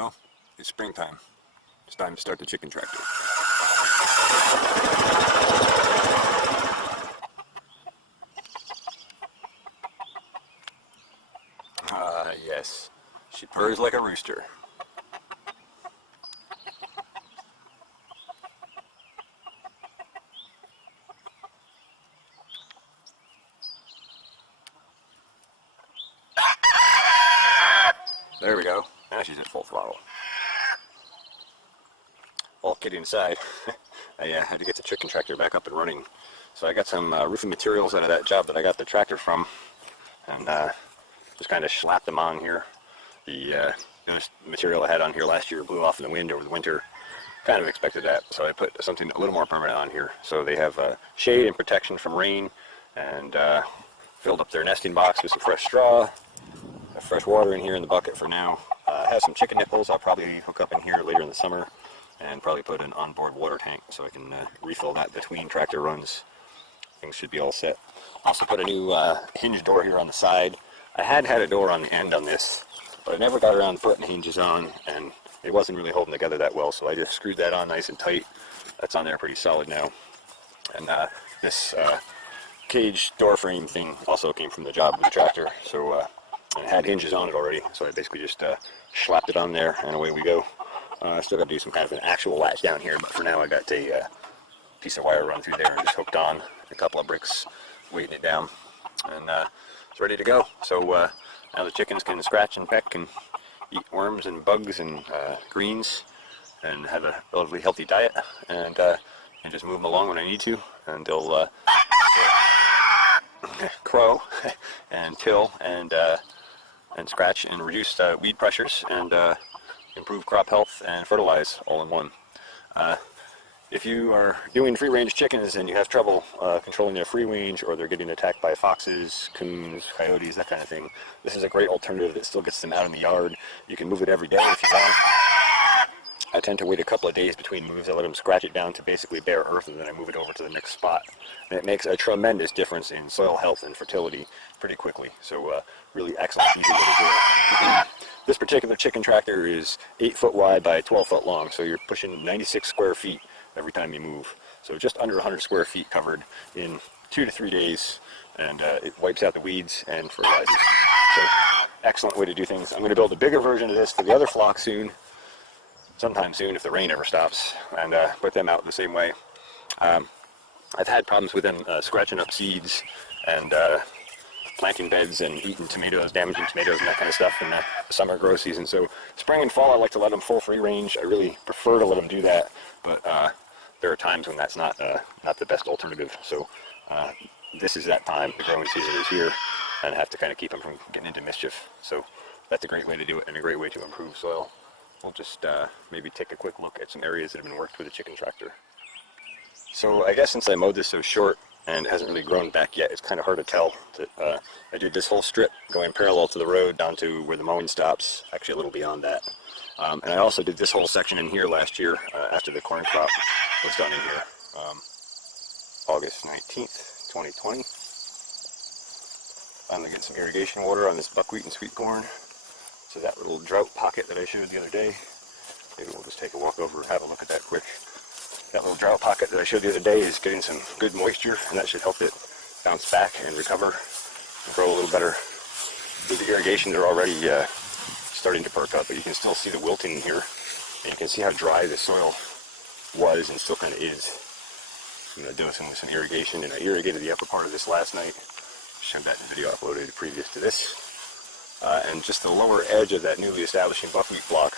Well, it's springtime. It's time to start the chicken tractor. Ah, yes. She purrs like a rooster. There we go. Now she's at full throttle. All kidding aside, I had to get the chicken tractor back up and running. So I got some roofing materials out of that job that I got the tractor from, and just kind of slapped them on here. The material I had on here last year blew off in the wind over the winter. Kind of expected that, so I put something a little more permanent on here. So they have shade and protection from rain, and filled up their nesting box with some fresh straw. Fresh water in here in the bucket for now. I have some chicken nipples I'll probably hook up in here later in the summer, and probably put an onboard water tank so I can refill that between tractor runs. Things should be all set. Also put a new hinge door here on the side. I had a door on the end on this, but I never got around to putting hinges on, and it wasn't really holding together that well, so I just screwed that on nice and tight. That's on there pretty solid now. And this cage door frame thing also came from the job with the tractor, so it had hinges on it already, so I basically just slapped it on there, and away we go. I still got to do some kind of an actual latch down here, but for now I got a piece of wire run through there and just hooked on a couple of bricks, weighting it down, and it's ready to go. So now the chickens can scratch and peck and eat worms and bugs and greens, and have a relatively healthy diet, and just move them along when I need to, and they'll crow and till and scratch and reduce weed pressures, and improve crop health and fertilize all in one. If you are doing free-range chickens and you have trouble controlling their free range, or they're getting attacked by foxes, coons, coyotes, that kind of thing, this is a great alternative that still gets them out in the yard. You can move it every day if you want. I tend to wait a couple of days between moves. I let them scratch it down to basically bare earth, and then I move it over to the next spot. And it makes a tremendous difference in soil health and fertility pretty quickly. So really excellent, easy way to do it. This particular chicken tractor is 8 foot wide by 12 foot long, so you're pushing 96 square feet every time you move. So just under 100 square feet covered in 2 to 3 days, and it wipes out the weeds and fertilizes. So excellent way to do things. I'm going to build a bigger version of this for the other flock sometime soon, if the rain ever stops, and put them out the same way. I've had problems with them scratching up seeds and planting beds and eating tomatoes, damaging tomatoes and that kind of stuff in the summer grow season. So spring and fall I like to let them full free range. I really prefer to let them do that, but there are times when that's not the best alternative. So this is that time. The growing season is here, and I have to kind of keep them from getting into mischief. So that's a great way to do it, and a great way to improve soil. We'll just maybe take a quick look at some areas that have been worked with the chicken tractor. So I guess since I mowed this so short and it hasn't really grown back yet, it's kind of hard to tell that I did this whole strip going parallel to the road down to where the mowing stops, actually a little beyond that. And I also did this whole section in here last year after the corn crop was done in here, August 19th, 2020. I'm going to get some irrigation water on this buckwheat and sweet corn. So that little drought pocket that I showed the other day, maybe we'll just take a walk over and have a look at that quick. That little drought pocket that I showed the other day is getting some good moisture, and that should help it bounce back and recover and grow a little better. The irrigations are already starting to perk up, but you can still see the wilting in here, and you can see how dry the soil was and still kind of is. I'm going to do some irrigation, and I irrigated the upper part of this last night. Showed that in the video uploaded previous to this. And just the lower edge of that newly establishing buckwheat block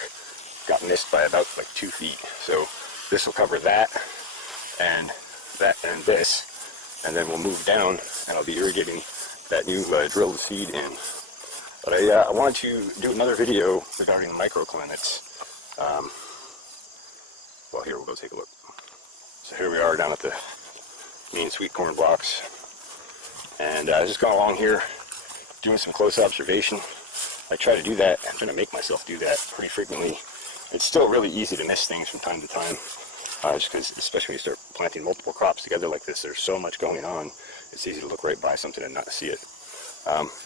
got missed by about like 2 feet. So this will cover that and this, and then we'll move down and I'll be irrigating that new drilled seed in. But I wanted to do another video regarding microclimates. Well, here, we'll go take a look. So here we are down at the main sweet corn blocks, and just going along here doing some close observation. I try to do that. I'm trying to make myself do that pretty frequently. It's still really easy to miss things from time to time, just because, especially when you start planting multiple crops together like this, there's so much going on. It's easy to look right by something and not see it.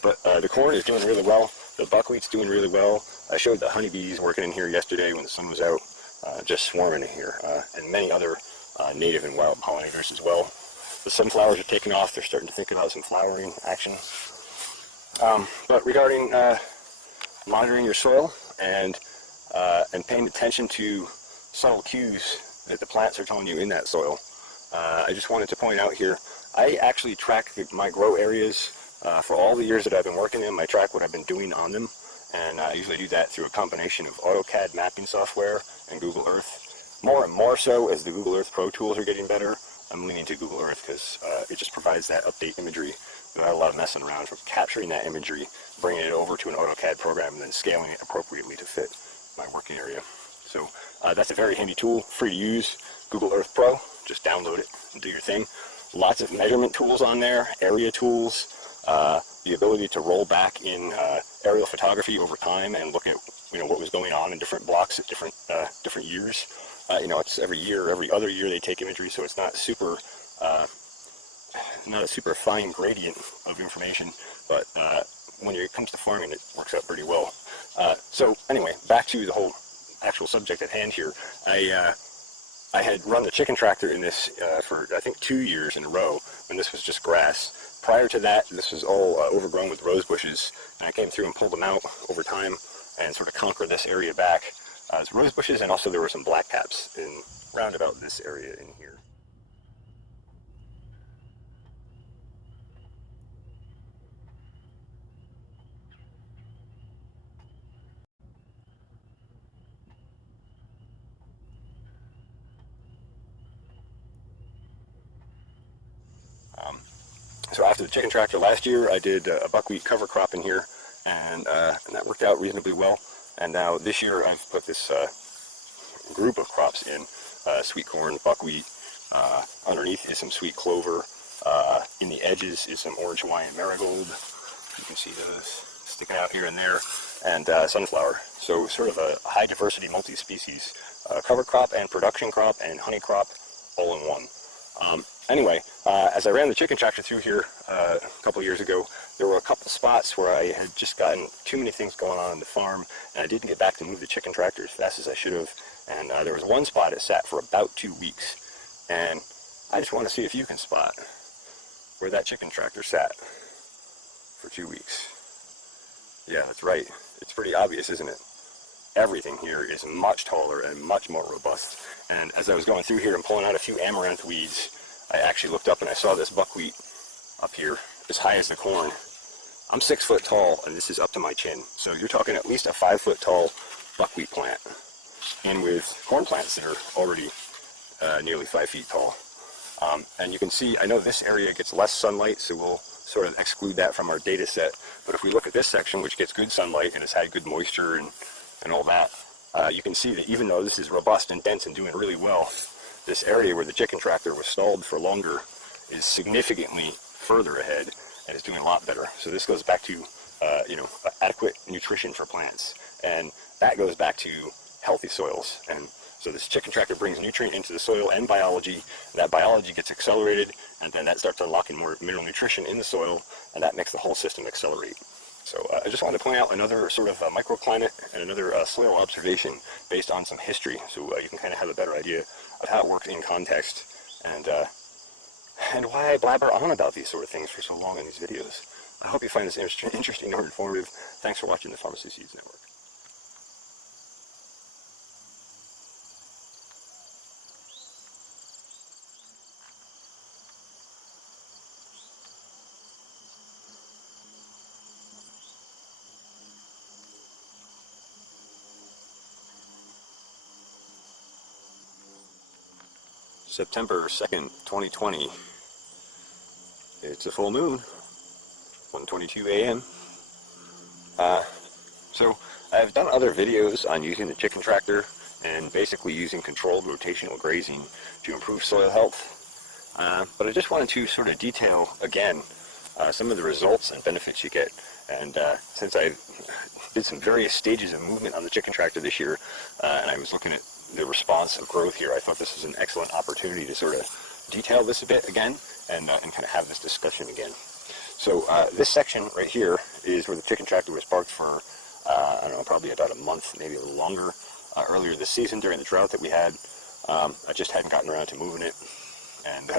But the corn is doing really well. The buckwheat's doing really well. I showed the honeybees working in here yesterday when the sun was out, just swarming in here, and many other native and wild pollinators as well. The sunflowers are taking off. They're starting to think about some flowering action. But regarding monitoring your soil and paying attention to subtle cues that the plants are telling you in that soil, I just wanted to point out here, I actually track my grow areas for all the years that I've been working in them. I track what I've been doing on them, and I usually do that through a combination of AutoCAD mapping software and Google Earth. More and more so as the Google Earth Pro tools are getting better, I'm leaning to Google Earth because it just provides that update imagery without a lot of messing around, from capturing that imagery, bringing it over to an AutoCAD program, and then scaling it appropriately to fit my working area. So that's a very handy tool, free to use, Google Earth Pro. Just download it and do your thing. Lots of measurement tools on there, area tools, the ability to roll back in aerial photography over time and look at what was going on in different blocks at different years. It's every year, every other year they take imagery, so it's not a super fine gradient of information, but when it comes to farming, it works out pretty well. So anyway, back to the whole actual subject at hand here. I had run the chicken tractor in this for I think 2 years in a row when this was just grass. Prior to that, this was all overgrown with rose bushes, and I came through and pulled them out over time and sort of conquered this area back. As rose bushes, and also there were some blackcaps in round about this area in here. So after the chicken tractor last year, I did a buckwheat cover crop in here, and that worked out reasonably well. And now this year I've put this group of crops in, sweet corn, buckwheat, underneath is some sweet clover, in the edges is some orange Hawaiian marigold, you can see those sticking out here and there, and sunflower. So sort of a high diversity multi-species cover crop and production crop and honey crop all in one. Anyway, as I ran the chicken tractor through here a couple years ago, there were a couple spots where I had just gotten too many things going on the farm, and I didn't get back to move the chicken tractor as fast as I should have. And there was one spot that sat for about 2 weeks, and I just want to see if you can spot where that chicken tractor sat for 2 weeks. Yeah, that's right. It's pretty obvious, isn't it? Everything here is much taller and much more robust. And as I was going through here and pulling out a few amaranth weeds, I actually looked up and I saw this buckwheat up here as high as the corn. I'm 6 foot tall, and this is up to my chin. So you're talking at least a 5 foot tall buckwheat plant, and with corn plants that are already nearly 5 feet tall. And you can see, I know this area gets less sunlight, so we'll sort of exclude that from our data set. But if we look at this section, which gets good sunlight and has had good moisture and all that, you can see that even though this is robust and dense and doing really well, this area where the chicken tractor was stalled for longer is significantly further ahead and is doing a lot better. So this goes back to adequate nutrition for plants, and that goes back to healthy soils. And so this chicken tractor brings nutrient into the soil and biology. That biology gets accelerated, and then that starts unlocking more mineral nutrition in the soil, and that makes the whole system accelerate. So I just wanted to point out another sort of microclimate and another soil observation based on some history, so you can kind of have a better idea of how it works in context, and why I blabber on about these sort of things for so long in these videos. I hope you find this interesting or informative. Thanks for watching the Pharmacy Seeds Network. September 2nd, 2020. It's a full moon, 1:22 a.m. So I've done other videos on using the chicken tractor and basically using controlled rotational grazing to improve soil health. But I just wanted to sort of detail again some of the results and benefits you get. And since I did some various stages of movement on the chicken tractor this year, and I was looking at the response of growth here, I thought this was an excellent opportunity to sort of detail this a bit again and kind of have this discussion again. So this section right here is where the chicken tractor was parked for, I don't know, probably about a month, maybe a little longer, earlier this season during the drought that we had. I just hadn't gotten around to moving it, and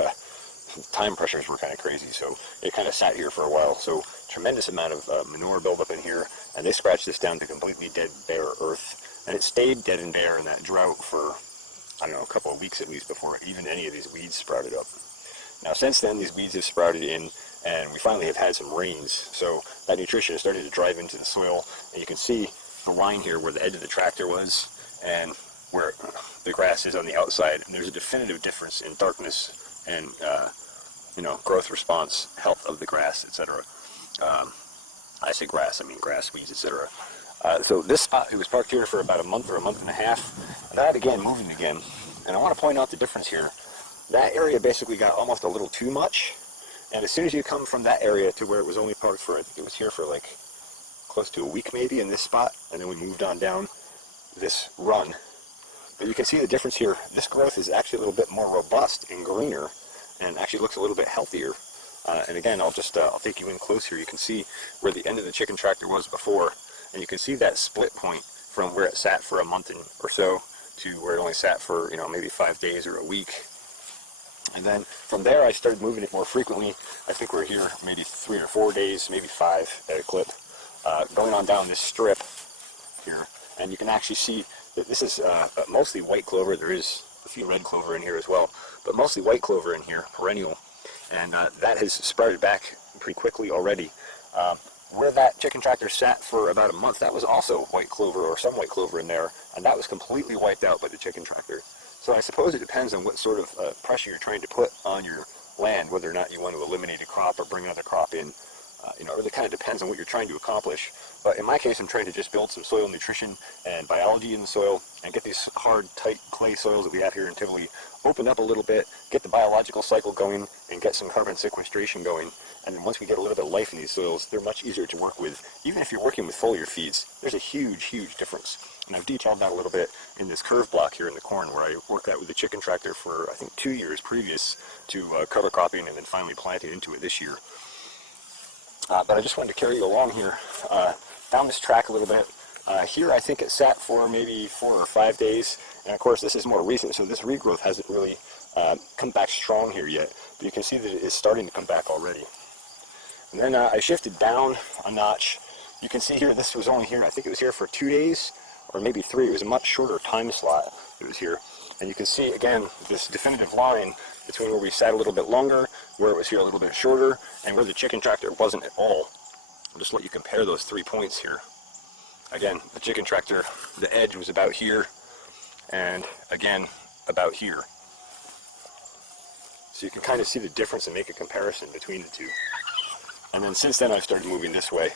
time pressures were kind of crazy, so it kind of sat here for a while. So tremendous amount of manure buildup in here, and they scratched this down to completely dead, bare earth, and it stayed dead and bare in that drought for, I don't know, a couple of weeks at least before even any of these weeds sprouted up. Now since then, these weeds have sprouted in, and we finally have had some rains, so that nutrition is starting to drive into the soil, and you can see the line here where the edge of the tractor was and where the grass is on the outside, and there's a definitive difference in darkness and growth response, health of the grass, etc. I say grass, I mean grass, weeds, etc. So this spot, it was parked here for about a month or a month and a half, and that again moving again. And I want to point out the difference here. That area basically got almost a little too much, and as soon as you come from that area to where it was only parked for, I think it was here for like close to a week maybe in this spot, and then we moved on down this run. But you can see the difference here. This growth is actually a little bit more robust and greener, and actually looks a little bit healthier. And again, I'll take you in close here. You can see where the end of the chicken tractor was before, and you can see that split point from where it sat for a month or so to where it only sat for, maybe 5 days or a week. And then from there, I started moving it more frequently. I think we're here maybe 3 or 4 days, maybe 5 at a clip, going on down this strip here. And you can actually see that this is mostly white clover. There is a few red clover in here as well, but mostly white clover in here, perennial. And that has sprouted back pretty quickly already. Where that chicken tractor sat for about a month, that was also white clover or some white clover in there, and that was completely wiped out by the chicken tractor. So I suppose it depends on what sort of pressure you're trying to put on your land, whether or not you want to eliminate a crop or bring another crop in. It really kind of depends on what you're trying to accomplish. But in my case, I'm trying to just build some soil nutrition and biology in the soil and get these hard, tight clay soils that we have here in Tivoli opened up a little bit, get the biological cycle going, and get some carbon sequestration going. And then once we get a little bit of life in these soils, they're much easier to work with. Even if you're working with foliar feeds, there's a huge, huge difference. And I've detailed that a little bit in this curve block here in the corn, where I worked that with the chicken tractor for, I think, 2 years previous to cover cropping and then finally planting into it this year. But I just wanted to carry you along here, down this track a little bit. Here I think it sat for maybe 4 or 5 days, and of course this is more recent, so this regrowth hasn't really come back strong here yet, but you can see that it is starting to come back already. And then I shifted down a notch. You can see here, this was only here, I think it was here for 2 days, or maybe 3. It was a much shorter time slot that was here. And you can see, again, this definitive line between where we sat a little bit longer, where it was here a little bit shorter, and where the chicken tractor wasn't at all. I'll just let you compare those 3 points here. Again, the chicken tractor, the edge was about here, and again, about here. So you can kind of see the difference and make a comparison between the two. And then since then I've started moving this way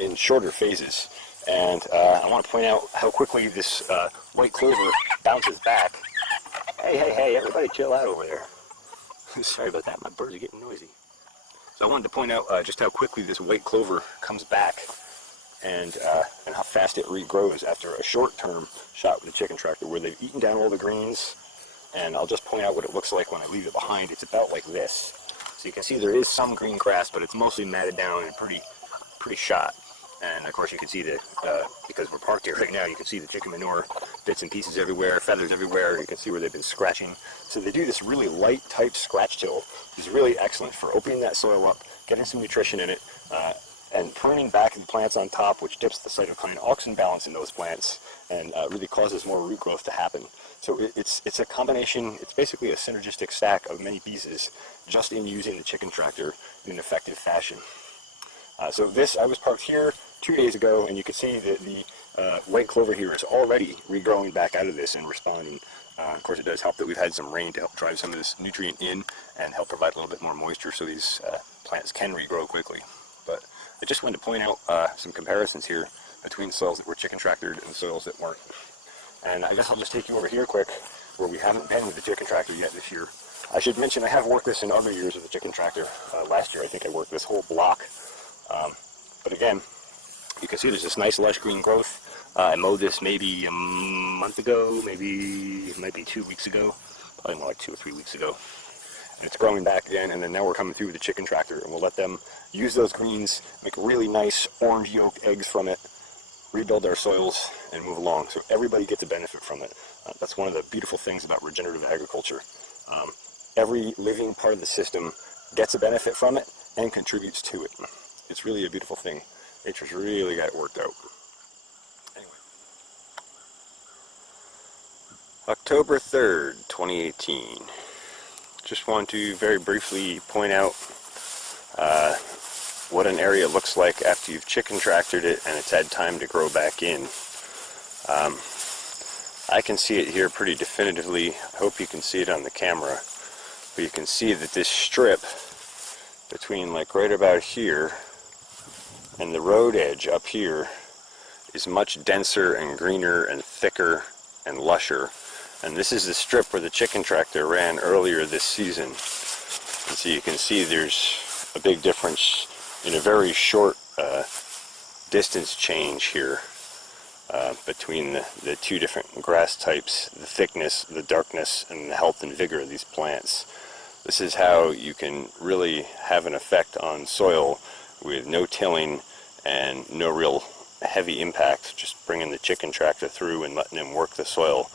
in shorter phases. And I want to point out how quickly this white clover bounces back. Hey, everybody chill out over there. Sorry about that, my birds are getting noisy. So I wanted to point out just how quickly this white clover comes back and how fast it regrows after a short-term shot with the chicken tractor, where they've eaten down all the greens. And I'll just point out what it looks like when I leave it behind. It's about like this. So you can see there is some green grass, but it's mostly matted down and pretty shot. And of course you can see that, because we're parked here right now, you can see the chicken manure, bits and pieces everywhere, feathers everywhere. You can see where they've been scratching. So they do this really light type scratch till, which is really excellent for opening that soil up, getting some nutrition in it, and pruning back the plants on top, which dips the cytokine auxin balance in those plants and really causes more root growth to happen. So it's a combination, it's basically a synergistic stack of many pieces just in using the chicken tractor in an effective fashion. So I was parked here 2 days ago, and you can see that the white clover here is already regrowing back out of this and responding. Of course, it does help that we've had some rain to help drive some of this nutrient in and help provide a little bit more moisture so these plants can regrow quickly. But I just wanted to point out some comparisons here between soils that were chicken tractored and soils that weren't. And I guess I'll just take you over here quick, where we haven't been with the chicken tractor yet this year. I should mention I have worked this in other years with the chicken tractor. Last year I think I worked this whole block. But again, you can see there's this nice lush green growth. I mowed this maybe a month ago, maybe it might be 2 weeks ago, probably more like 2 or 3 weeks ago. it's growing back again, and then now we're coming through with the chicken tractor, and we'll let them use those greens, make really nice orange yolk eggs from it, rebuild our soils, and move along. So everybody gets a benefit from it. That's one of the beautiful things about regenerative agriculture. Every living part of the system gets a benefit from it and contributes to it. It's really a beautiful thing. Nature's really got it worked out. Anyway. October 3rd, 2018. Just want to very briefly point out what an area looks like after you've chicken tractored it and it's had time to grow back in. I can see it here pretty definitively. I hope you can see it on the camera. But you can see that this strip between like right about here and the road edge up here is much denser and greener and thicker and lusher. And this is the strip where the chicken tractor ran earlier this season. And so you can see there's a big difference in a very short distance change here between the two different grass types, the thickness, the darkness, and the health and vigor of these plants. This is how you can really have an effect on soil with no tilling and no real heavy impact. Just bringing the chicken tractor through and letting them work the soil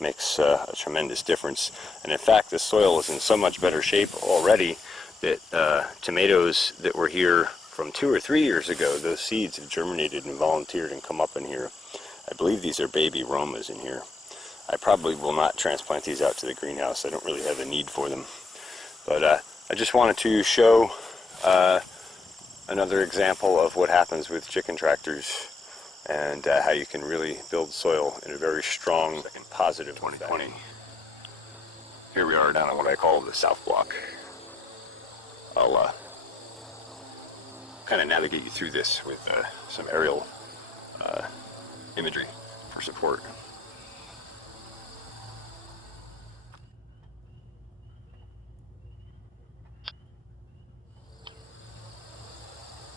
makes a tremendous difference. And in fact, the soil is in so much better shape already that tomatoes that were here from 2 or 3 years ago, those seeds have germinated and volunteered and come up in here. I believe these are baby Romas in here. I probably will not transplant these out to the greenhouse. I don't really have a need for them. But I just wanted to show another example of what happens with chicken tractors and how you can really build soil in a very strong and positive 2020. Here we are down at what I call the South Block. I'll kind of navigate you through this with some aerial imagery for support.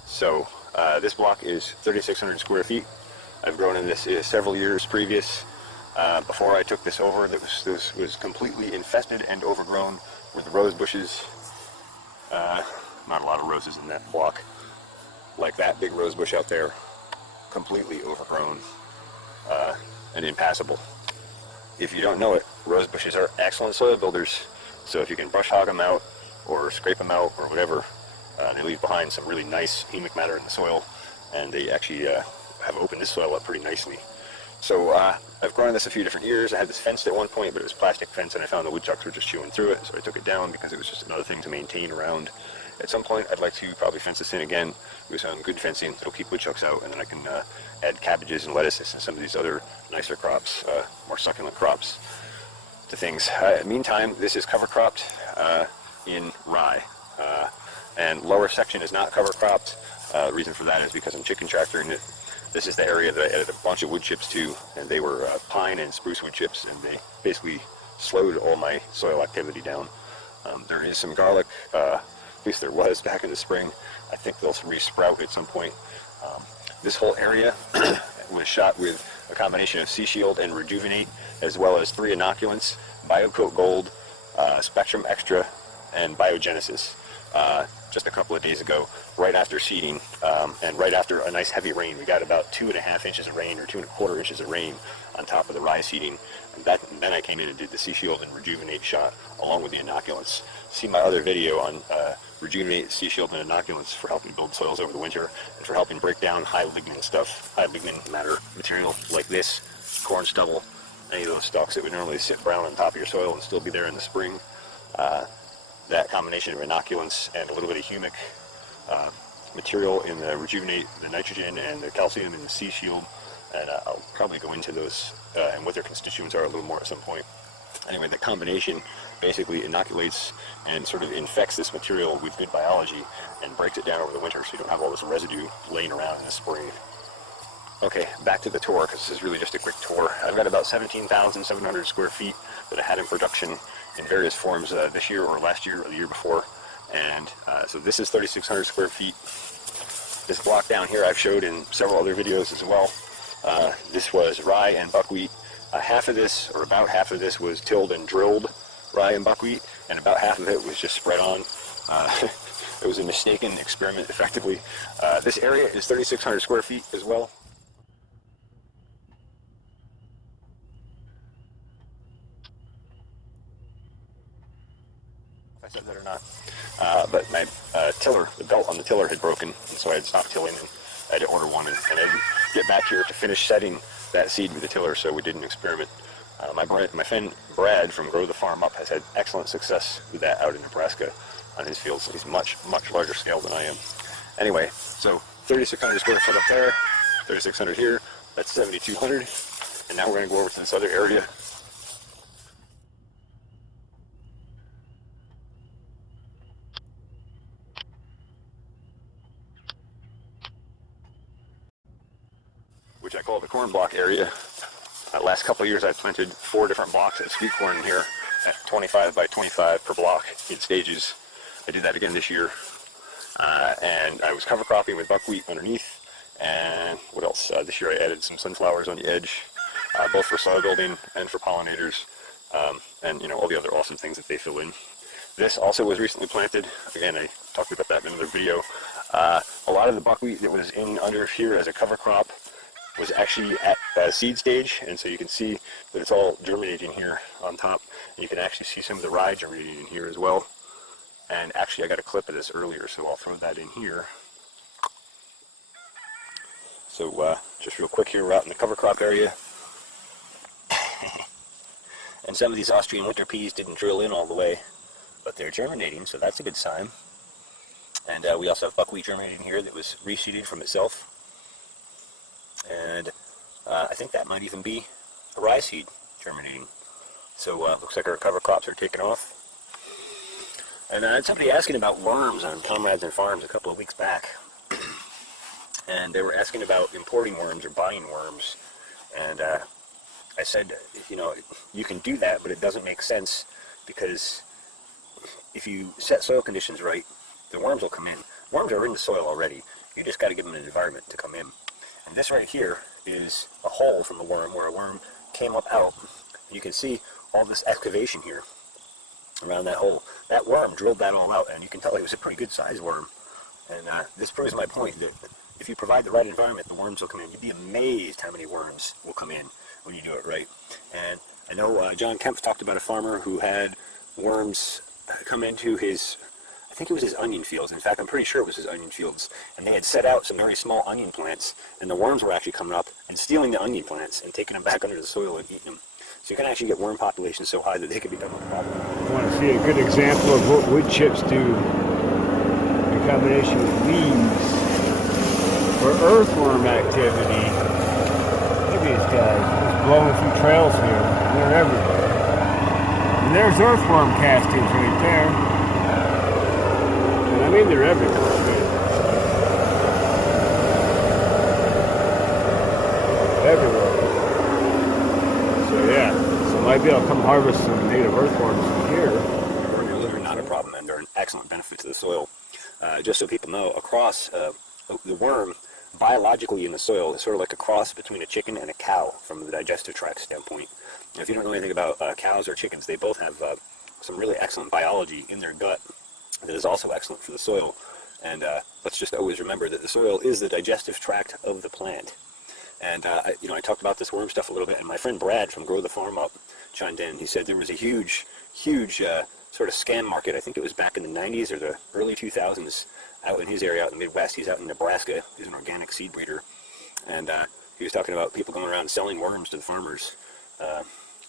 So this block is 3,600 square feet. I've grown in this several years previous. Before I took this over, this was completely infested and overgrown with rose bushes. Not a lot of roses in that block. Like that big rose bush out there, completely overgrown and impassable. If you don't know it, rose bushes are excellent soil builders. So if you can brush hog them out or scrape them out or whatever, they leave behind some really nice humic matter in the soil, and they actually have opened this soil up pretty nicely. So I've grown this a few different years. I had this fenced at one point, but it was plastic fence, and I found the woodchucks were just chewing through it, so I took it down because it was just another thing to maintain around. At some point, I'd like to probably fence this in again with some good fencing that'll keep woodchucks out, and then I can add cabbages and lettuces and some of these other nicer crops, more succulent crops to things. Meantime, this is cover cropped in rye. And lower section is not cover cropped. The reason for that is because I'm chicken tractoring it. This is the area that I added a bunch of wood chips to, and they were pine and spruce wood chips, and they basically slowed all my soil activity down. There is some garlic, at least there was back in the spring. I think they'll re-sprout at some point. This whole area was shot with a combination of Sea Shield and Rejuvenate, as well as 3 inoculants, BioCoat Gold, Spectrum Extra, and Biogenesis. Just a couple of days ago, right after seeding, and right after a nice heavy rain. We got about 2.5 inches of rain, or 2.25 inches of rain on top of the rye seeding. And then I came in and did the Sea Shield and Rejuvenate shot along with the inoculants. See my other video on Rejuvenate, Sea Shield, and inoculants for helping build soils over the winter and for helping break down high lignin stuff, high lignin matter material like this, corn stubble, any of those stalks that would normally sit brown on top of your soil and still be there in the spring. That combination of inoculants and a little bit of humic material in the Rejuvenate, the nitrogen and the calcium in the Sea Shield, and I'll probably go into those and what their constituents are a little more at some point. Anyway, the combination basically inoculates and sort of infects this material with good biology and breaks it down over the winter so you don't have all this residue laying around in the spring. Okay, back to the tour, because this is really just a quick tour. I've got about 17,700 square feet that I had in production in various forms this year or last year or the year before. And so this is 3,600 square feet. This block down here I've showed in several other videos as well. This was rye and buckwheat. Half of this, or about half of this, was tilled and drilled rye and buckwheat, and about half of it was just spread on. It was a mistaken experiment, effectively. This area is 3,600 square feet as well. If I said that or not. But my tiller, the belt on the tiller had broken, and so I had stopped tilling, and I had to order one, and I didn't get back here to finish setting that seed with the tiller, so we did an experiment. My friend Brad from Grow the Farm Up has had excellent success with that out in Nebraska on his fields. He's much larger scale than I am. Anyway, so 3,600 square foot up there, 3,600 here, that's 7,200, and now we're going to go over to this other area. Which I call the corn block area. Last couple of years I've planted 4 different blocks of sweet corn in here at 25 by 25 per block in stages. I did that again this year. And I was cover cropping with buckwheat underneath. And what else? This year I added some sunflowers on the edge, both for soil building and for pollinators. And you know, all the other awesome things that they fill in. This also was recently planted. Again, I talked about that in another video. A lot of the buckwheat that was in under here as a cover crop was actually at seed stage, and so you can see that it's all germinating here on top. And you can actually see some of the rye germinating in here as well. And actually I got a clip of this earlier, so I'll throw that in here. So just real quick here, we're out in the cover crop area. And some of these Austrian winter peas didn't drill in all the way, but they're germinating, so that's a good sign. And we also have buckwheat germinating here that was reseeded from itself. And I think that might even be a rye seed germinating. So looks like our cover crops are taking off. And I had somebody asking about worms on Comrades and Farms a couple of weeks back. And they were asking about importing worms or buying worms. And I said, you know, you can do that, but it doesn't make sense, because if you set soil conditions right, the worms will come in. Worms are in the soil already. You just got to give them an environment to come in. And this right here is a hole from a worm where a worm came up out. You can see all this excavation here around that hole. That worm drilled that all out, and you can tell it was a pretty good sized worm. And this proves my point that if you provide the right environment, the worms will come in. You'd be amazed how many worms will come in when you do it right. And I know John Kempf talked about a farmer who had worms come into his, I think it was his onion fields. In fact, I'm pretty sure it was his onion fields. And they had set out some very small onion plants, and the worms were actually coming up and stealing the onion plants and taking them back under the soil and eating them. So you can actually get worm populations so high that they could become a problem. I want to see a good example of what wood chips do in combination with weeds for earthworm activity. Look at these guys just blowing through trails here. They're everywhere. And there's earthworm castings right there. And I mean, they're everywhere. Everywhere. So yeah, so maybe I'll come harvest some native earthworms from here. Those are not a problem, and they're an excellent benefit to the soil. Just so people know, across the worm, biologically in the soil, is sort of like a cross between a chicken and a cow from the digestive tract standpoint. Now, if you don't know anything about cows or chickens, they both have some really excellent biology in their gut that is also excellent for the soil. And let's just always remember that the soil is the digestive tract of the plant. And I talked about this worm stuff a little bit, and my friend Brad from Grow the Farm Up chimed in. He said there was a huge sort of scam market. I think it was back in the 90s or the early 2000s out in his area, out in the Midwest. He's out in Nebraska. He's an organic seed breeder. And he was talking about people going around selling worms to the farmers,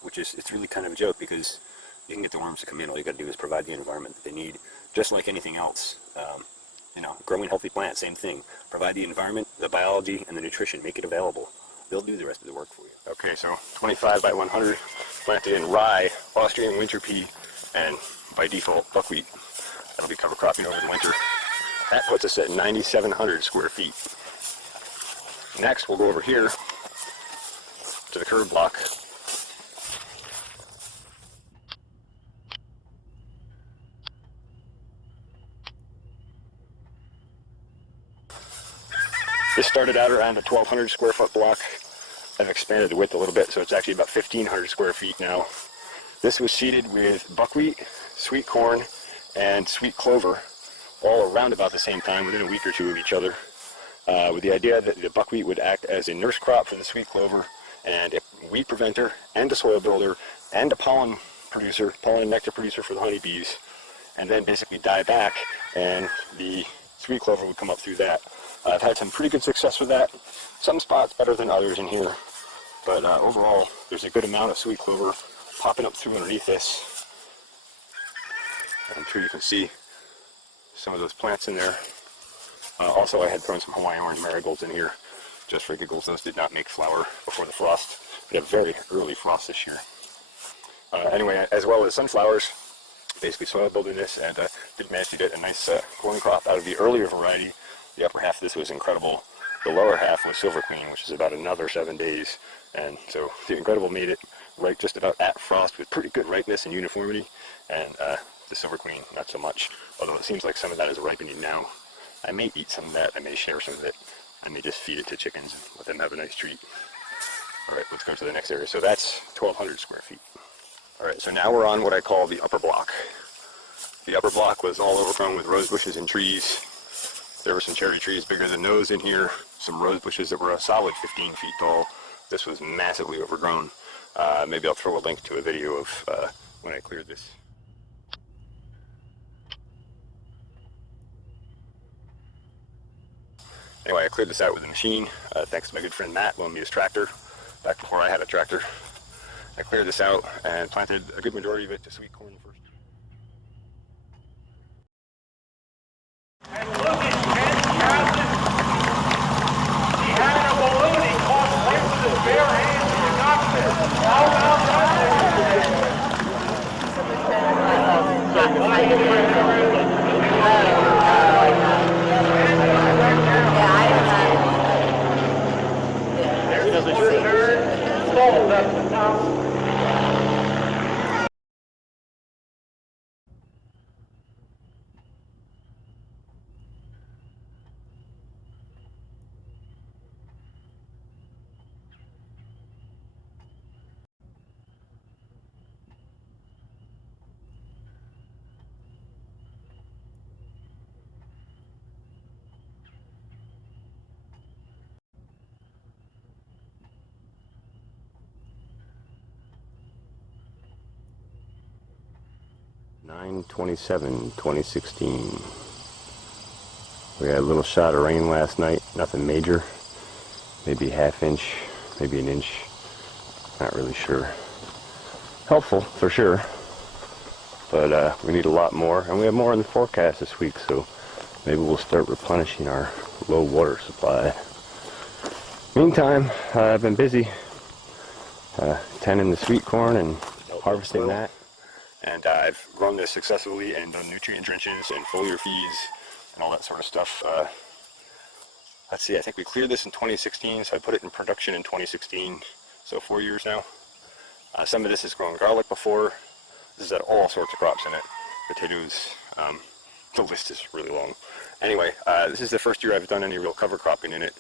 which is, it's really kind of a joke, because you can get the worms to come in. All you got to do is provide the environment that they need, just like anything else. Growing healthy plants, same thing. Provide the environment, the biology, and the nutrition. Make it available. They'll do the rest of the work for you. Okay, so 25 by 100 planted in rye, Austrian winter pea, and by default buckwheat. That'll be cover cropping over the winter. That puts us at 9,700 square feet. Next, we'll go over here to the curb block. This started out around a 1,200 square foot block. I've expanded the width a little bit, so it's actually about 1,500 square feet now. This was seeded with buckwheat, sweet corn, and sweet clover, all around about the same time, within a week or two of each other, with the idea that the buckwheat would act as a nurse crop for the sweet clover, and a weed preventer, and a soil builder, and a pollen producer, pollen and nectar producer for the honeybees, and then basically die back, and the sweet clover would come up through that. I've had some pretty good success with that. Some spots better than others in here, but overall, there's a good amount of sweet clover popping up through underneath this. I'm sure you can see some of those plants in there. Also, I had thrown some Hawaiian orange marigolds in here just for giggles. Those did not make flower before the frost. We had a very early frost this year. Anyway, as well as sunflowers, basically soil building this, and did manage to get a nice corn crop out of the earlier variety. The upper half of this was incredible. The lower half was Silver Queen, which is about another 7 days. And so the Incredible made it right just about at frost with pretty good ripeness and uniformity. And the Silver Queen, not so much. Although it seems like some of that is ripening now. I may eat some of that. I may share some of it. I may just feed it to chickens and let them have a nice treat. All right, let's go to the next area. So that's 1,200 square feet. All right, so now we're on what I call the upper block. The upper block was all overgrown with rose bushes and trees. There were some cherry trees bigger than those in here. Some rose bushes that were a solid 15 feet tall. This was massively overgrown. Maybe I'll throw a link to a video of when I cleared this. Anyway, I cleared this out with a machine, thanks to my good friend Matt, loaned me his tractor, back before I had a tractor. I cleared this out and planted a good majority of it to sweet corn first. And look at Ken Chapman. He had a balloon. He caught right with his bare hands in the cockpit. How about that? There's the third stall. That's the top. (9/27/2016). We had a little shot of rain last night, nothing major, maybe ½ inch, maybe an inch, not really sure. Helpful for sure, but we need a lot more, and we have more in the forecast this week, so maybe we'll start replenishing our low water supply. Meantime, I've been busy tending the sweet corn and harvesting that. And I've grown this successfully and done nutrient drenches and foliar feeds and all that sort of stuff. Let's see, I think we cleared this in 2016, so I put it in production in 2016, so 4 years now. Some of this has grown garlic before. This has had all sorts of crops in it. Potatoes, the list is really long. Anyway, this is the first year I've done any real cover cropping in it.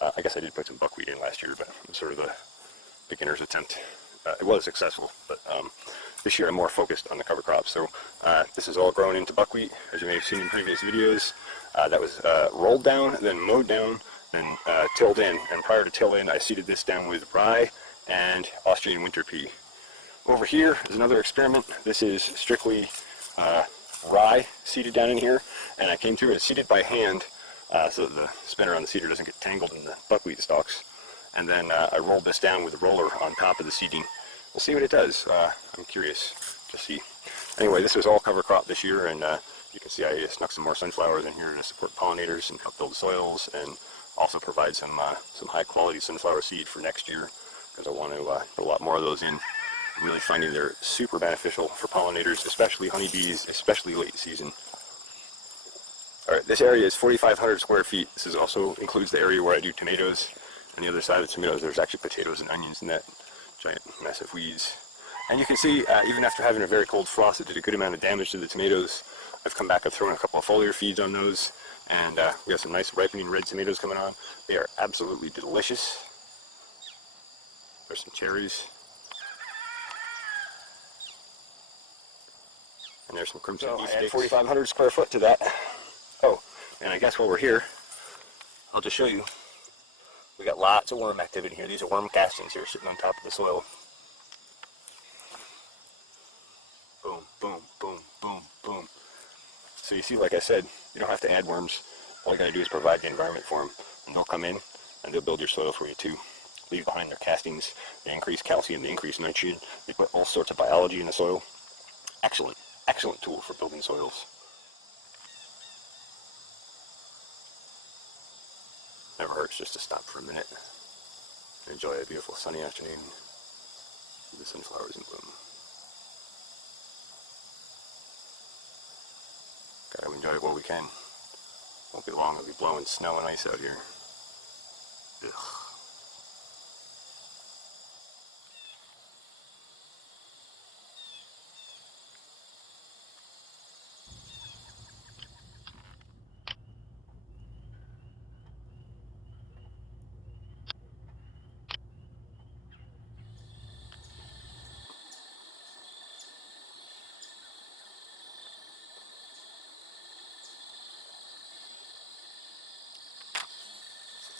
I guess I did put some buckwheat in last year, but it was sort of a beginner's attempt. It was successful, but this year I'm more focused on the cover crops. So this is all grown into buckwheat, as you may have seen in previous videos. That was rolled down, then mowed down, then tilled in. And prior to till in, I seeded this down with rye and Austrian winter pea. Over here is another experiment. This is strictly rye seeded down in here, and I came through and seeded by hand so that the spinner on the seeder doesn't get tangled in the buckwheat stalks. And then I rolled this down with a roller on top of the seeding. We'll see what it does. I'm curious to see. Anyway, this was all cover crop this year, and you can see I snuck some more sunflowers in here to support pollinators and help build soils, and also provide some high quality sunflower seed for next year, because I want to put a lot more of those in. I'm really finding they're super beneficial for pollinators, especially honeybees, especially late season. Alright, this area is 4,500 square feet. This also includes the area where I do tomatoes. On the other side of the tomatoes, there's actually potatoes and onions in that giant massive weeds. And you can see, even after having a very cold frost, it did a good amount of damage to the tomatoes. I've come back, I've thrown a couple of foliar feeds on those, and we got some nice ripening red tomatoes coming on. They are absolutely delicious. There's some cherries. And there's some crimson beef sticks. 4,500 square foot to that. Oh, and I guess while we're here, I'll just show you. We got lots of worm activity here. These are worm castings here sitting on top of the soil. Boom, boom, boom, boom, boom. So you see, like I said, you don't have to add worms. All you gotta do is provide the environment for them, and they'll come in and they'll build your soil for you too. Leave behind their castings. They increase calcium, they increase nitrogen, they put all sorts of biology in the soil. Excellent, excellent tool for building soils. Never hurts just to stop for a minute and enjoy a beautiful sunny afternoon with the sunflowers in bloom. Gotta enjoy it while we can. Won't be long, it'll be blowing snow and ice out here. Ugh.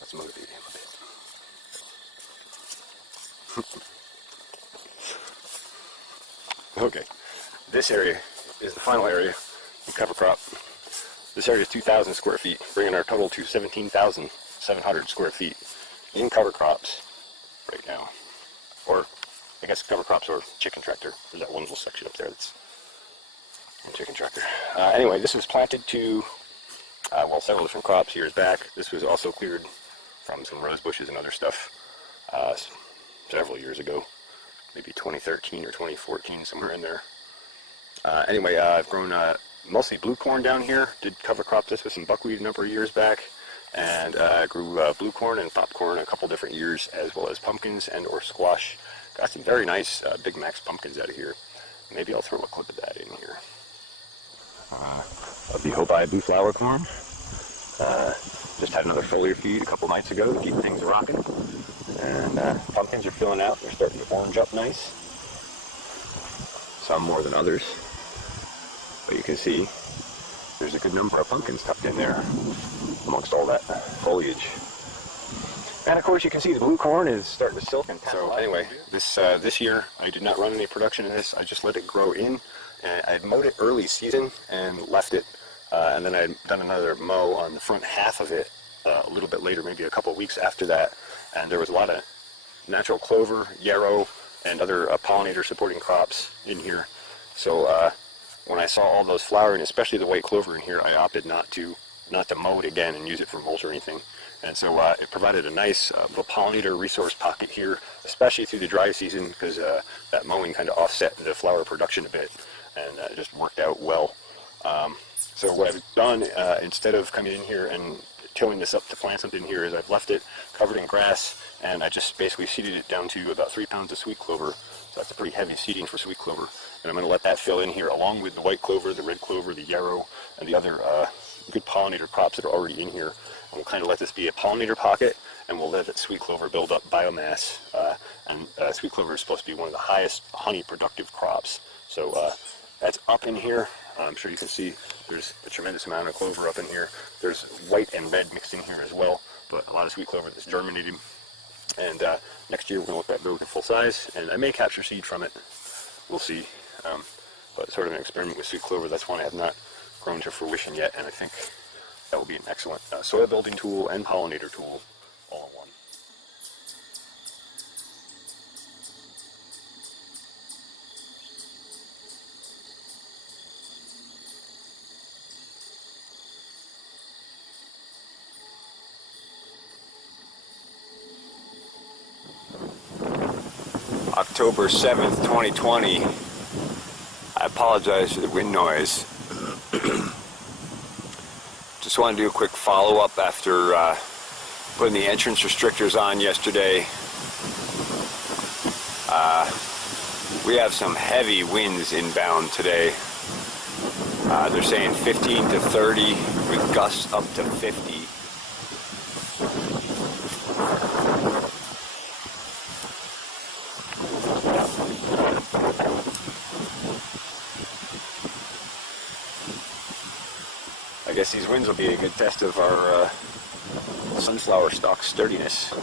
That's motivating a bit. Okay, this area is the final area in cover crop. This area is 2,000 square feet, bringing our total to 17,700 square feet in cover crops right now. Or, I guess cover crops or chicken tractor. There's that one little section up there that's in chicken tractor. Anyway, this was planted to, well, several different crops years back. This was also cleared from some rose bushes and other stuff several years ago. Maybe 2013 or 2014, somewhere in there. Anyway, I've grown mostly blue corn down here. Did cover crop this with some buckwheat a number of years back. And grew blue corn and popcorn a couple different years, as well as pumpkins and or squash. Got some very nice Big Max pumpkins out of here. Maybe I'll throw a clip of that in here. Of the Hobai blue flower corn. Just had another foliar feed a couple nights ago to keep things rocking. And pumpkins are filling out. They're starting to orange up nice. Some more than others. But you can see there's a good number of pumpkins tucked in there amongst all that foliage. And of course you can see the blue corn is starting to silk. And so anyway, this year I did not run any production in this. I just let it grow in. And I had mowed it early season and left it. And then I had done another mow on the front half of it a little bit later, maybe a couple of weeks after that. And there was a lot of natural clover, yarrow, and other pollinator supporting crops in here. So when I saw all those flowering, especially the white clover in here, I opted not to mow it again and use it for mulch or anything. And so it provided a nice little pollinator resource pocket here, especially through the dry season, because that mowing kind of offset the flower production a bit, and it just worked out well. So what I've done, instead of coming in here and tilling this up to plant something here, is I've left it covered in grass, and I just basically seeded it down to about 3 pounds of sweet clover. So that's a pretty heavy seeding for sweet clover. And I'm going to let that fill in here along with the white clover, the red clover, the yarrow, and the other good pollinator crops that are already in here. And we'll kind of let this be a pollinator pocket, and we'll let that sweet clover build up biomass. Sweet clover is supposed to be one of the highest honey productive crops. So that's up in here. I'm sure you can see there's a tremendous amount of clover up in here. There's white and red mixed in here as well, but a lot of sweet clover that's germinated. And next year we're going to let that grow to full size, and I may capture seed from it. We'll see. But sort of an experiment with sweet clover, that's one I have not grown to fruition yet, and I think that will be an excellent soil building tool and pollinator tool all in one. October 7th, 2020. I apologize for the wind noise. Just want to do a quick follow-up after putting the entrance restrictors on yesterday. We have some heavy winds inbound today. They're saying 15 to 30 with gusts up to 50. guess these winds will be a good test of our sunflower stalk sturdiness.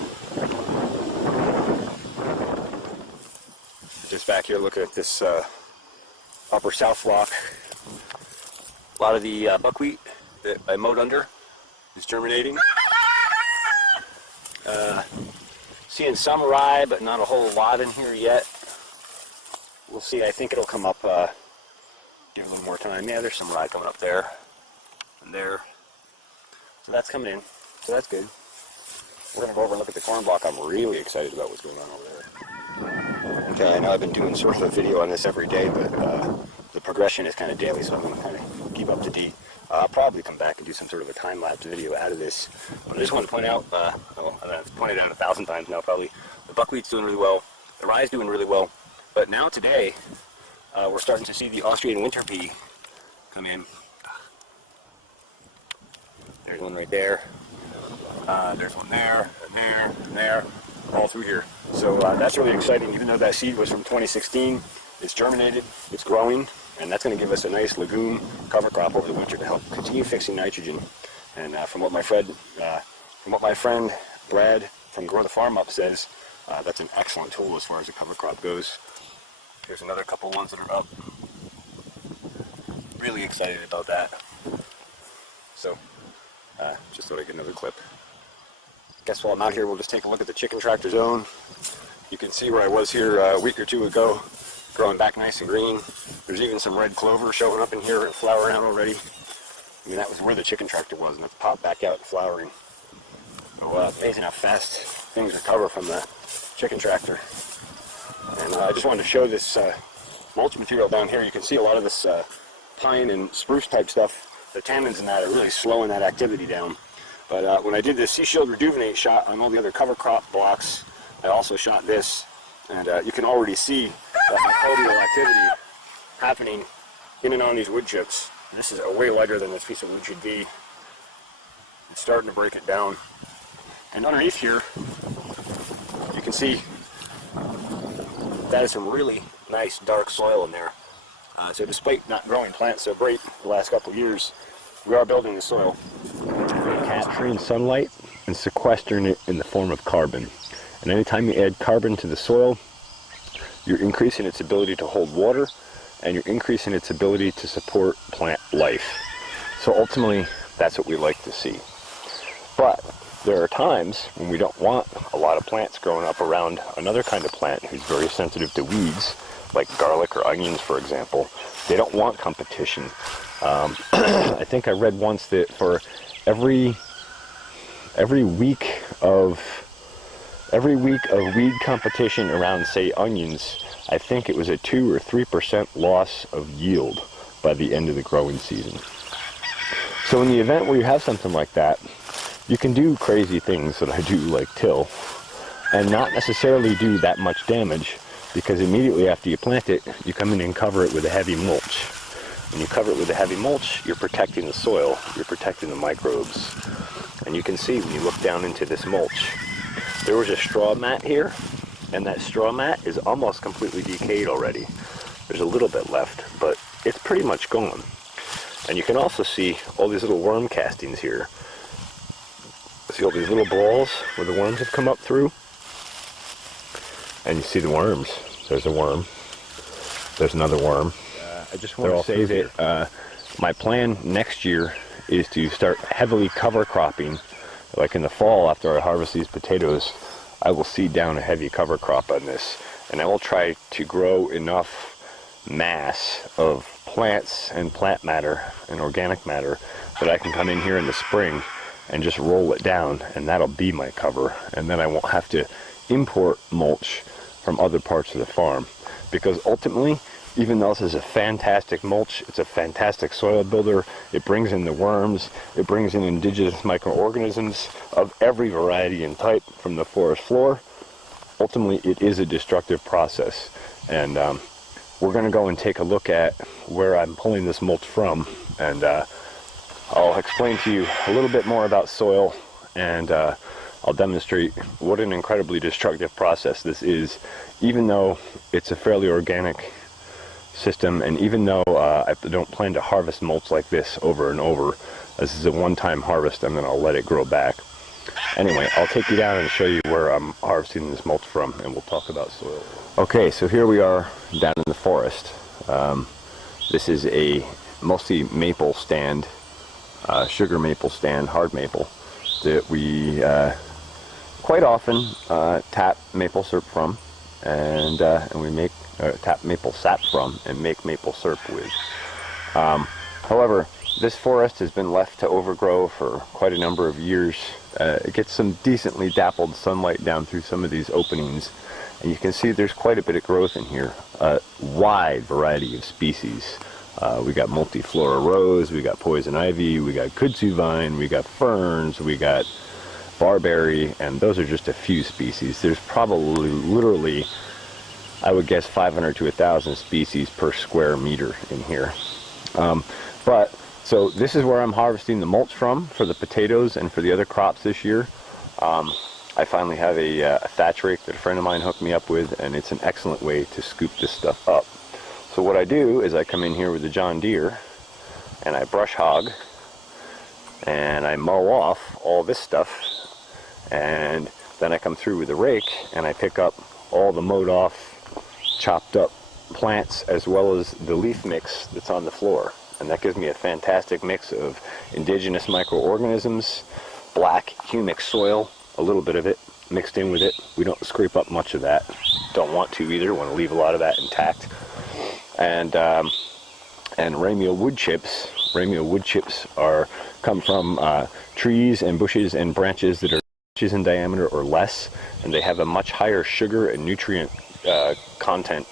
Just back here looking at this upper south block. A lot of the buckwheat that I mowed under is germinating. Seeing some rye, but not a whole lot in here yet. We'll see. I think it'll come up, give it a little more time. Yeah, there's some rye coming up there and there. So that's coming in. So that's good. We're going to go over and look at the corn block. I'm really excited about what's going on over there. Okay, I know I've been doing sort of a video on this every day, but the progression is kind of daily, so I'm going to kind of keep up to date. I'll probably come back and do some sort of a time-lapse video out of this. But I just wanted to point out, I've pointed out 1,000 times now probably, the buckwheat's doing really well, the rye's doing really well, but now today, we're starting to see the Austrian winter pea come in. There's one right there, there's one there, and there, and there, all through here. So that's really exciting. Even though that seed was from 2016, it's germinated, it's growing, and that's going to give us a nice legume cover crop over the winter to help continue fixing nitrogen. And from what my friend Brad from Grow the Farm Up says, that's an excellent tool as far as the cover crop goes. There's another couple ones that are up. Really excited about that. So, just thought I'd get another clip. Guess while I'm out here, we'll just take a look at the chicken tractor zone. You can see where I was here a week or two ago, growing back nice and green. There's even some red clover showing up in here and flowering out already. I mean, that was where the chicken tractor was, and it's popped back out and flowering. So, amazing how fast things recover from the chicken tractor. And I just wanted to show this mulch material down here. You can see a lot of this pine and spruce type stuff. The tannins in that are really slowing that activity down. But when I did the Sea Shield Rejuvenate shot on all the other cover crop blocks, I also shot this. And you can already see that microbial activity happening in and on these wood chips. This is way lighter than this piece of wood should be. It's starting to break it down. And underneath here, you can see that is some really nice dark soil in there. So despite not growing plants so great the last couple of years, we are building the soil. Capturing sunlight and sequestering it in the form of carbon. And anytime you add carbon to the soil, you're increasing its ability to hold water, and you're increasing its ability to support plant life. So ultimately, that's what we like to see. But there are times when we don't want a lot of plants growing up around another kind of plant who's very sensitive to weeds, like garlic or onions, for example. They don't want competition. I think I read once that for every week of weed competition around, say, onions, I think it was a 2 or 3% loss of yield by the end of the growing season. So in the event where you have something like that, you can do crazy things that I do, like till, and not necessarily do that much damage, because immediately after you plant it, you come in and cover it with a heavy mulch. When you cover it with a heavy mulch, you're protecting the soil, you're protecting the microbes. And you can see when you look down into this mulch, there was a straw mat here, and that straw mat is almost completely decayed already. There's a little bit left, but it's pretty much gone. And you can also see all these little worm castings here. See all these little balls where the worms have come up through? And you see the worms. There's a worm. There's another worm. I just want to say that my plan next year is to start heavily cover cropping. Like in the fall, after I harvest these potatoes, I will seed down a heavy cover crop on this. And I will try to grow enough mass of plants and plant matter and organic matter that I can come in here in the spring and just roll it down, and that'll be my cover. And then I won't have to import mulch from other parts of the farm, because ultimately, even though this is a fantastic mulch, it's a fantastic soil builder, it brings in the worms, it brings in indigenous microorganisms of every variety and type from the forest floor. Ultimately, it is a destructive process. And we're going to go and take a look at where I'm pulling this mulch from, and I'll explain to you a little bit more about soil, and I'll demonstrate what an incredibly destructive process this is, even though it's a fairly organic system, and even though I don't plan to harvest mulch like this over and over, this is a one-time harvest and then I'll let it grow back. Anyway, I'll take you down and show you where I'm harvesting this mulch from, and we'll talk about soil. Okay, so here we are down in the forest. This is a mostly maple stand, sugar maple stand, hard maple, that we quite often tap maple syrup from, and we make tap maple sap from and make maple syrup with. However, this forest has been left to overgrow for quite a number of years. It gets some decently dappled sunlight down through some of these openings, and you can see there's quite a bit of growth in here. A wide variety of species. We got multiflora rose, we got poison ivy, we got kudzu vine, we got ferns, we got barberry, and those are just a few species. There's probably literally, I would guess, 500 to 1,000 species per square meter in here. So this is where I'm harvesting the mulch from for the potatoes and for the other crops this year. I finally have a thatch rake that a friend of mine hooked me up with, and it's an excellent way to scoop this stuff up. So what I do is I come in here with the John Deere and I brush hog and I mow off all this stuff, and then I come through with the rake and I pick up all the mowed off, chopped up plants as well as the leaf mix that's on the floor. And that gives me a fantastic mix of indigenous microorganisms, black humic soil, a little bit of it mixed in with it. We don't scrape up much of that. Don't want to either. Want to leave a lot of that intact. And Ramio wood chips. Ramio wood chips come from trees and bushes and branches that are inches in diameter or less, and they have a much higher sugar and nutrient content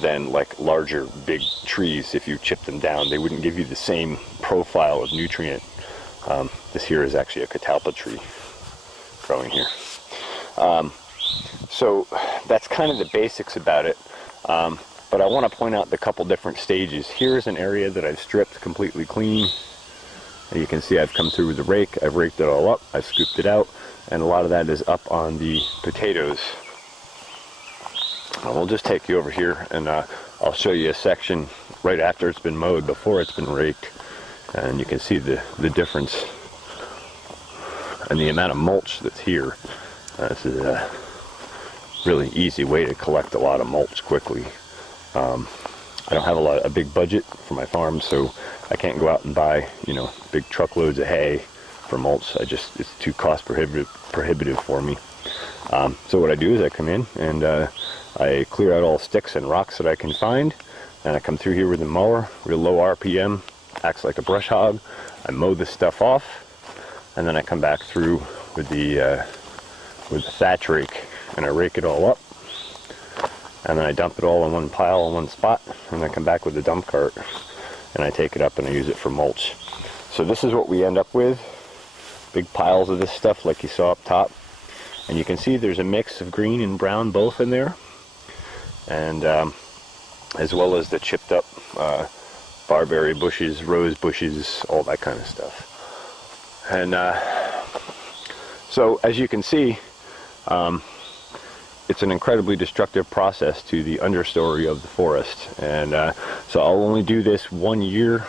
than like larger big trees. If you chip them down, they wouldn't give you the same profile of nutrient. This here is actually a catalpa tree growing here. So that's kind of the basics about it. But I want to point out the couple different stages. Here's an area that I've stripped completely clean. And you can see I've come through with the rake. I've raked it all up. I've scooped it out. And a lot of that is up on the potatoes. We'll just take you over here and I'll show you a section right after it's been mowed, before it's been raked. And you can see the difference and the amount of mulch that's here. This is a really easy way to collect a lot of mulch quickly. I don't have a big budget for my farm, so I can't go out and buy, big truckloads of hay for mulch. It's too cost prohibitive for me. So what I do is I come in and I clear out all sticks and rocks that I can find, and I come through here with the mower, real low RPM, acts like a brush hog. I mow this stuff off, and then I come back through with the thatch rake, and I rake it all up, and then I dump it all in one pile in one spot, and I come back with the dump cart and I take it up and I use it for mulch. So this is what we end up with, big piles of this stuff like you saw up top, and you can see there's a mix of green and brown both in there, and as well as the chipped up barberry bushes, rose bushes, all that kind of stuff. And so as you can see, it's an incredibly destructive process to the understory of the forest, and so I'll only do this 1 year.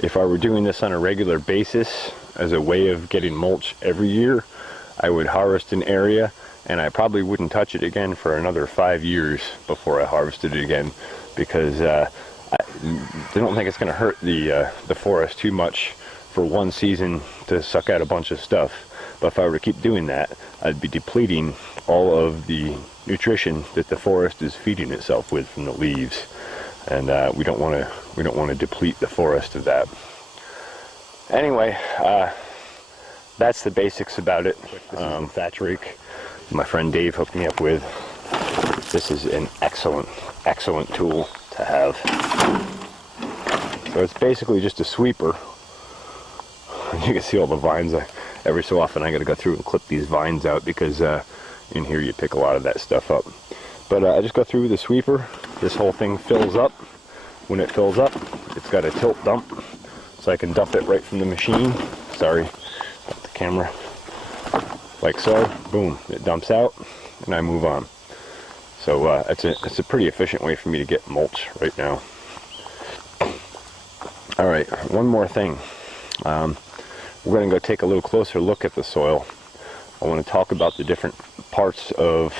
If I were doing this on a regular basis as a way of getting mulch every year, I would harvest an area and I probably wouldn't touch it again for another 5 years before I harvested it again, because I don't think it's going to hurt the forest too much for one season to suck out a bunch of stuff. But if I were to keep doing that, I'd be depleting all of the nutrition that the forest is feeding itself with from the leaves, and we don't want to deplete the forest of that. Anyway, that's the basics about it. This is the thatch rake my friend Dave hooked me up with. This is an excellent tool to have. So it's basically just a sweeper. You can see all the vines. Every so often I got to go through and clip these vines out, because in here you pick a lot of that stuff up. But I just go through with the sweeper. This whole thing fills up. When it fills up, it's got a tilt dump, so I can dump it right from the machine. Sorry, got the camera. Like so, boom, it dumps out, and I move on. So it's a pretty efficient way for me to get mulch right now. All right, one more thing. We're going to go take a little closer look at the soil. I want to talk about the different parts of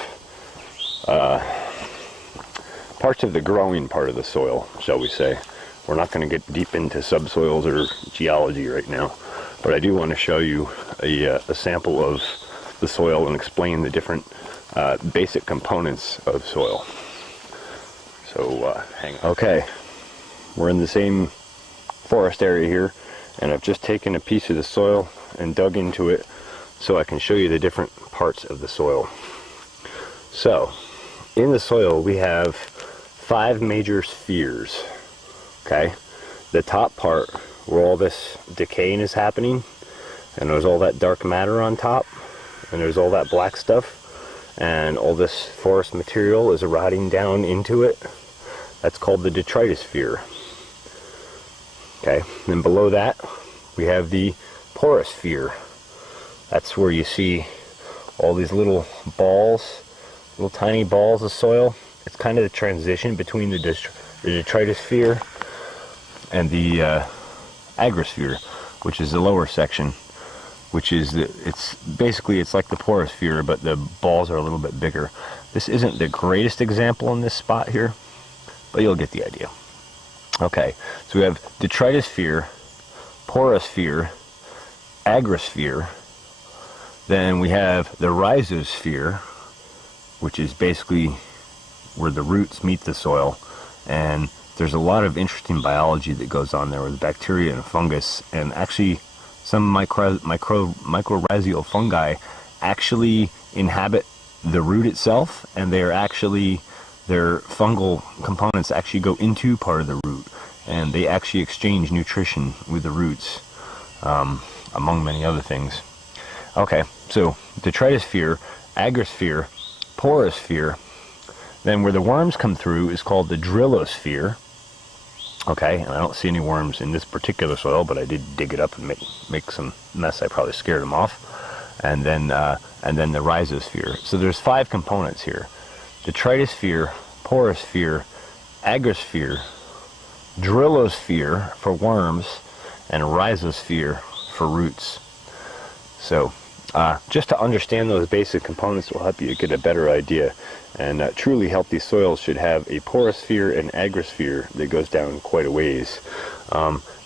the growing part of the soil, shall we say. We're not going to get deep into subsoils or geology right now, but I do want to show you a sample of the soil and explain the different basic components of soil. So hang on. Okay, we're in the same forest area here, and I've just taken a piece of the soil and dug into it so I can show you the different parts of the soil. So in the soil we have 5 major spheres. Okay, the top part where all this decaying is happening, and there's all that dark matter on top, and there's all that black stuff, and all this forest material is rotting down into it. That's called the detritus sphere. Okay, then below that we have the porous sphere. That's where you see all these little balls, little tiny balls of soil. It's kind of the transition between the detritus sphere and the agrosphere, which is the lower section, which is it's like the porous sphere, but the balls are a little bit bigger. This isn't the greatest example in this spot here, but you'll get the idea. Okay, so we have detritus sphere, porous sphere, agrosphere. Then we have the rhizosphere, which is basically where the roots meet the soil, and there's a lot of interesting biology that goes on there with bacteria and fungus, and actually some mycorrhizal fungi actually inhabit the root itself, and their fungal components actually go into part of the root, and they actually exchange nutrition with the roots, among many other things. Okay, so detritus sphere, agrosphere, porous sphere. Then where the worms come through is called the drillosphere. Okay, and I don't see any worms in this particular soil, but I did dig it up and make some mess. I probably scared them off. And then the rhizosphere. So there's 5 components here: detritus sphere, porous sphere, agrosphere, drillosphere for worms, and rhizosphere for roots. So just to understand those basic components will help you get a better idea. And truly healthy soils should have a porous sphere and agrosphere that goes down quite a ways.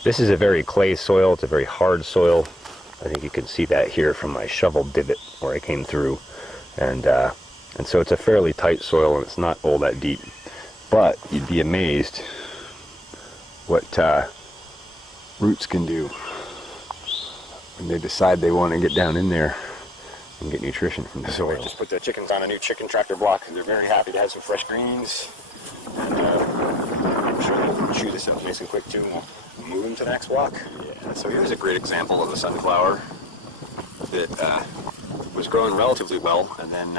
This is a very clay soil. It's a very hard soil. I think you can see that here from my shovel divot where I came through. And so it's a fairly tight soil, and it's not all that deep. But you'd be amazed what roots can do when they decide they want to get down in there and get nutrition from the soil. Just put the chickens on a new chicken tractor block, and they're very happy to have some fresh greens. And I'm sure they'll chew this up nice and quick too, and we'll move them to the next block. Yeah. So here's a great example of a sunflower that was growing relatively well, and then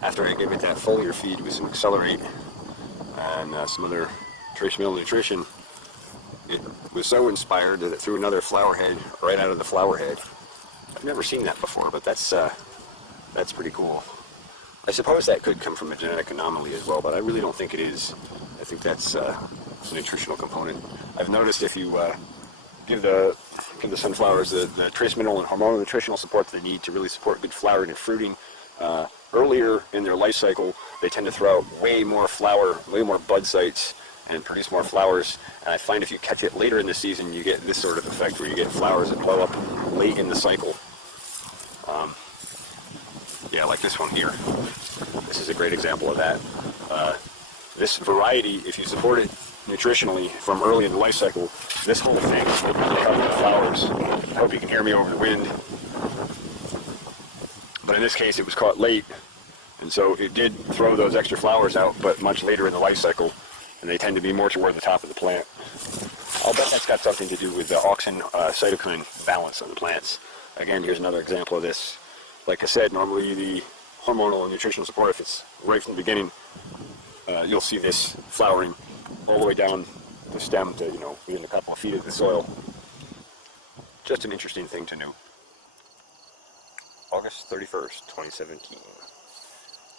after I gave it that foliar feed with some accelerate and some other trace mineral nutrition, it was so inspired that it threw another flower head right out of the flower head. I've never seen that before, but that's pretty cool. I suppose that could come from a genetic anomaly as well, but I really don't think it is. I think that's a nutritional component. I've noticed if you give the sunflowers the trace mineral and hormonal nutritional support that they need to really support good flowering and fruiting, earlier in their life cycle, they tend to throw out way more flower, way more bud sites, and produce more flowers. And I find if you catch it later in the season, you get this sort of effect where you get flowers that blow up late in the cycle. Yeah, like this one here. This is a great example of that. This variety, if you support it nutritionally from early in the life cycle, this whole thing will really help with flowers. I hope you can hear me over the wind. But in this case, it was caught late, and so it did throw those extra flowers out, but much later in the life cycle, and they tend to be more toward the top of the plant. I'll bet that's got something to do with the auxin cytokine balance on the plants. Again, here's another example of this. Like I said, normally the hormonal and nutritional support, if it's right from the beginning, you'll see this flowering all the way down the stem to, within a couple of feet of the soil. Just an interesting thing to know. August 31st, 2017.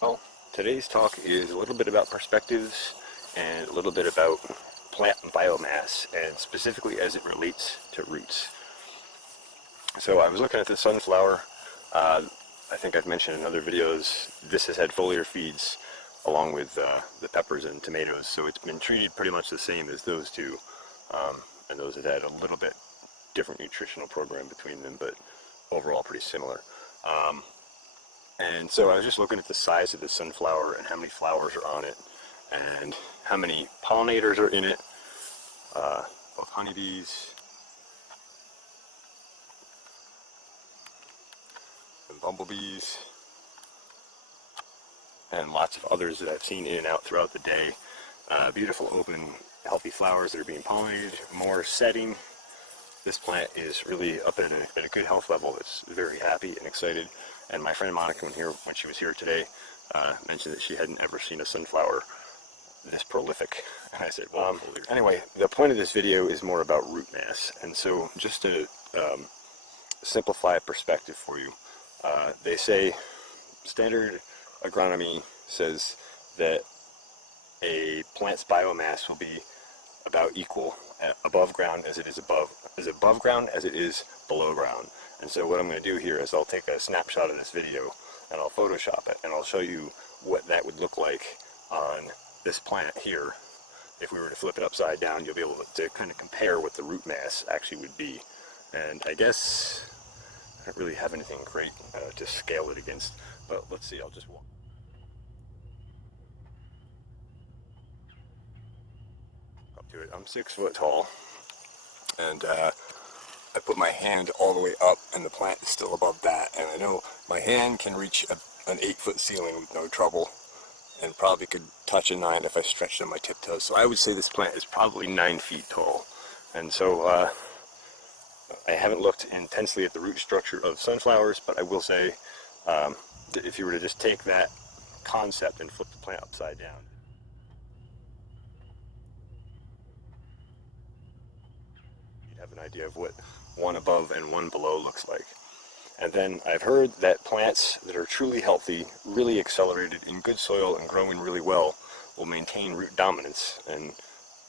Well, Today's talk is a little bit about perspectives and a little bit about plant biomass, and specifically as it relates to roots. So I was looking at the sunflower. I think I've mentioned in other videos, this has had foliar feeds along with the peppers and tomatoes, so it's been treated pretty much the same as those two, and those have had a little bit different nutritional program between them, but overall pretty similar. And so I was just looking at the size of the sunflower and how many flowers are on it and how many pollinators are in it, both honeybees and bumblebees and lots of others that I've seen in and out throughout the day. Beautiful open healthy flowers that are being pollinated, more setting. This plant is really up at a good health level. It's very happy and excited. And my friend Monica, when she was here today, mentioned that she hadn't ever seen a sunflower this prolific. And I said, well, anyway, the point of this video is more about root mass. And so just to simplify a perspective for you, they say standard agronomy says that a plant's biomass will be about equal above ground as it is above ground as it is below ground. And so what I'm going to do here is I'll take a snapshot of this video and I'll Photoshop it and I'll show you what that would look like on this plant here. If we were to flip it upside down, you'll be able to kind of compare what the root mass actually would be. And I guess I don't really have anything great to scale it against, but let's see. I'll just walk up to it. I'm 6 foot tall, and I put my hand all the way up and the plant is still above that, and I know my hand can reach an 8-foot ceiling with no trouble, and probably could touch a 9 if I stretched on my tiptoes. So I would say this plant is probably 9 feet tall. And so I haven't looked intensely at the root structure of sunflowers, but I will say that if you were to just take that concept and flip the plant upside down, you'd have an idea of what one above and one below looks like. And then I've heard that plants that are truly healthy, really accelerated in good soil and growing really well, will maintain root dominance, and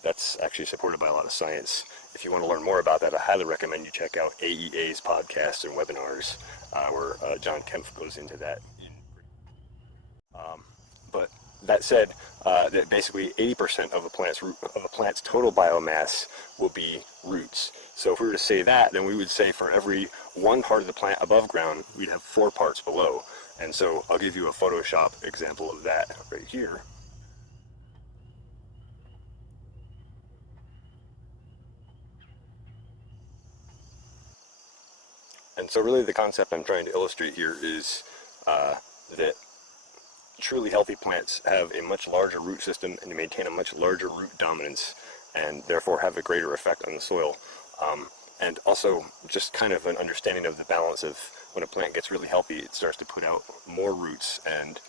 that's actually supported by a lot of science. If you want to learn more about that, I highly recommend you check out AEA's podcasts and webinars, where John Kempf goes into that. But that said, that basically 80% of a plant's total biomass will be roots. So if we were to say that, then we would say for every 1 part of the plant above ground, we'd have 4 parts below. And so I'll give you a Photoshop example of that right here. And so really the concept I'm trying to illustrate here is that truly healthy plants have a much larger root system and maintain a much larger root dominance, and therefore have a greater effect on the soil. And also just kind of an understanding of the balance of when a plant gets really healthy, it starts to put out more roots and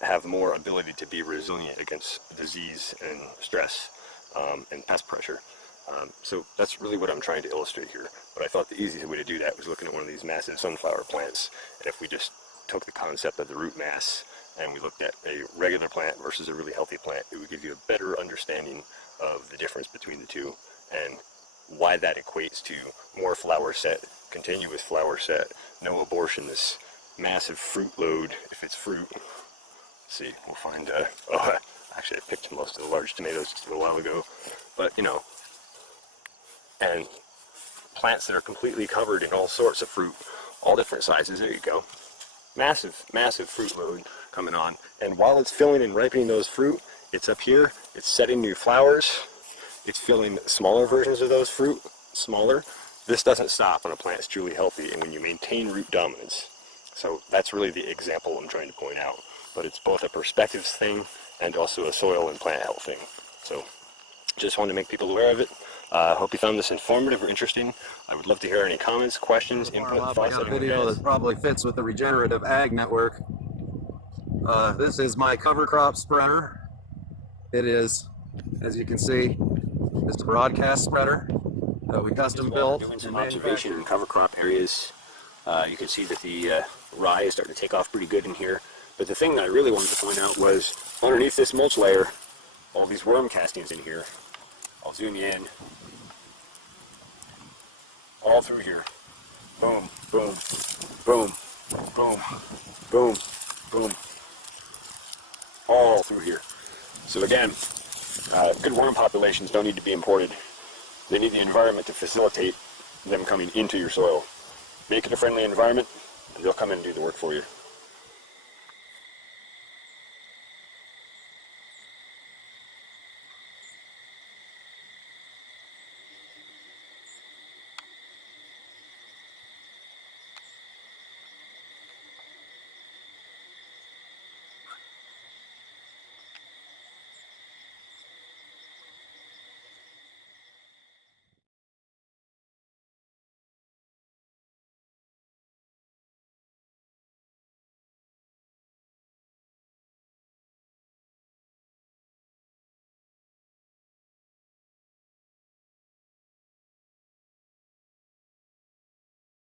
have more ability to be resilient against disease and stress and pest pressure. So that's really what I'm trying to illustrate here. But I thought the easiest way to do that was looking at one of these massive sunflower plants. And if we just took the concept of the root mass and we looked at a regular plant versus a really healthy plant, it would give you a better understanding of the difference between the two and why that equates to more flower set, continuous flower set, no abortion, this massive fruit load if it's fruit. Let's see, we'll find, actually I picked most of the large tomatoes just a little while ago, but you know, and plants that are completely covered in all sorts of fruit, all different sizes, there you go. Massive, massive fruit load coming on. And while it's filling and ripening those fruit, it's up here, it's setting new flowers, it's filling smaller versions of those fruit, smaller. This doesn't stop when a plant is truly healthy and when you maintain root dominance. So that's really the example I'm trying to point out. But it's both a perspectives thing and also a soil and plant health thing. So just wanted to make people aware of it. Hope you found this informative or interesting. I would love to hear any comments, questions, input, thoughts. I got a video that probably fits with the Regenerative Ag Network. This is my cover crop spreader. It is, as you can see, it's a broadcast spreader that we custom built. Doing some observation in cover crop areas. You can see that the rye is starting to take off pretty good in here. But the thing that I really wanted to point out was underneath this mulch layer, all these worm castings in here. I'll zoom you in. All through here. Boom, boom, boom, boom, boom, boom. All through here. So again, good worm populations don't need to be imported. They need the environment to facilitate them coming into your soil. Make it a friendly environment, and they'll come in and do the work for you.